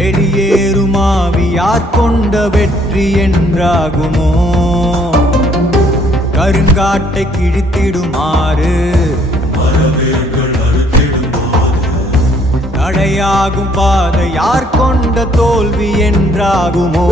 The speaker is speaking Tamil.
வெளியேறுமாவி யார் கொண்ட வெற்றி என்றாகுமோ? கருங்காட்டை கிழித்திடுமாறு தடையாகும் பாதை யார் கொண்ட தோல்வி என்றாகுமோ?